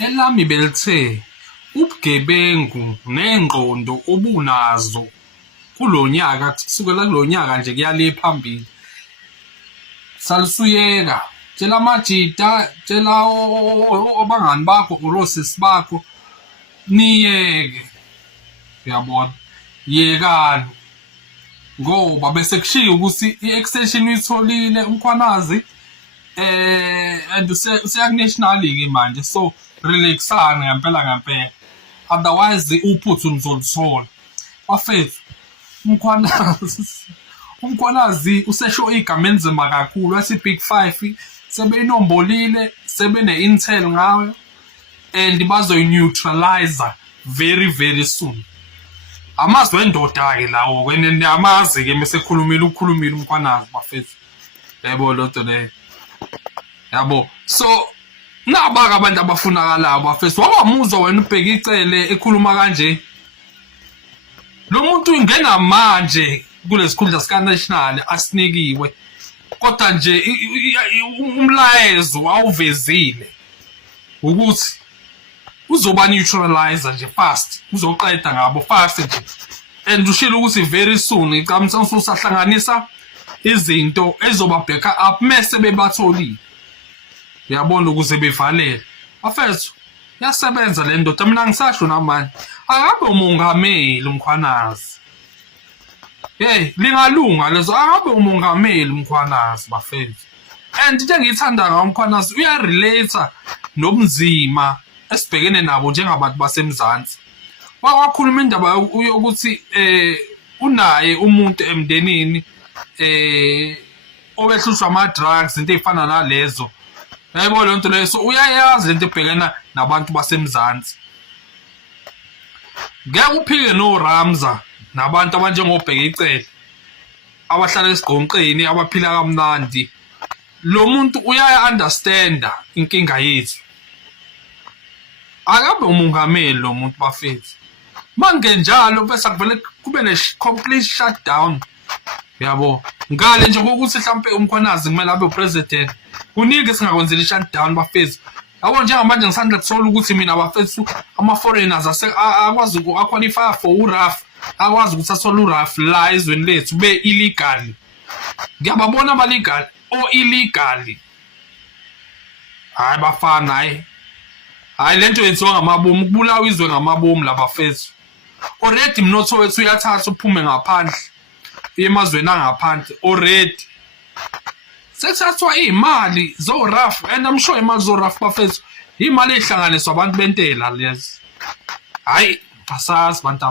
elami belithe ubugebengu nengqondo obunazo kulonyaka kusukela kulonyaka nje kuyale phambili salusuyeka tshela amajita tshela obangani bakho urosisi bakho niyeke uyabona yekani ngoba bese kushiya ukuthi i-extension uyitholile umkhwanazi and useyakunational ke manje so relaxana ngempela otherwise uphuthu nizolithola bafethu umkhwanazi usesho igama enzima kakhulu wathi Big 5 sebeyinombolile sebene-intel ngawe and bazoyi-neutralizer very soon. Amazwi wendoda-ke lawo kwene niyamazi-ke mesekhulumile umkhwanazi bafethu yabo lonto leyo yabo so nabaka abantu abafunakalayo bafethu wabamuzwa wena ubheka icele ekhuluma kanje lo muntu ingena manje kulesikhundla sika-national asinikiwe kodwa nje umlayezo awuvezile ukuthi uzoba neutralizer nje fast uzoqeda ngabo fast nje and ushilo ukuthi very soon icamisa usahlanganisa izinto ezobabheka up mase bebatholile uyabona ukuze bevalele afethu yasebenza le ndoda mina ngisasho namanje akabe umongameli umkhwanazi lingalunga lezo akabe umongameli umkhwanazi bafethu and into engiyithanda ngomkhwanazi uyarelate nobunzima esibhekene nabo njengabantu basemzansi wakhuluma indaba yokuthi unaye umuntu emndenini owehlushwa ama-drugs into ey'fana nalezo yayibona lento leyo so uyayazi lento ebhekena nabantu basemzansi ngeke uphike noRamza nabantu abanjengobheka icele abahlala esigqonqeni abaphila kamnandi lo muntu uyaya-understanda inkinga yethu akabe umongameli lo muntu bafethu mangenjalo bese kuvele kube ne-complete shutdown yabo ngale nje kokuthi mhlampe umkhwanazi kumele abe upresident kuningi singakwenzela i-shutdown bafethu yabo njengamanje ngisandla kuthola ukuthi mina bafethu ama-foreigners akwazi aqualify for uRAF akwazi ukuthi athole uRAF la ezweni lethu be-illegal ngiyababona aba-legal o-illegal hayi bafana hayi lento yenziwa ngamabomu kubulawa izwe ngamabomu labafethu already mnotho wethu uyathatha uphume ngaphandle emazweni angaphandle already sekuthathwa iy'mali zoRAF and I'm sure imali zoRAF bafethu imali ey'hlanganiswa abantu bentela lezi hayi asazi bantu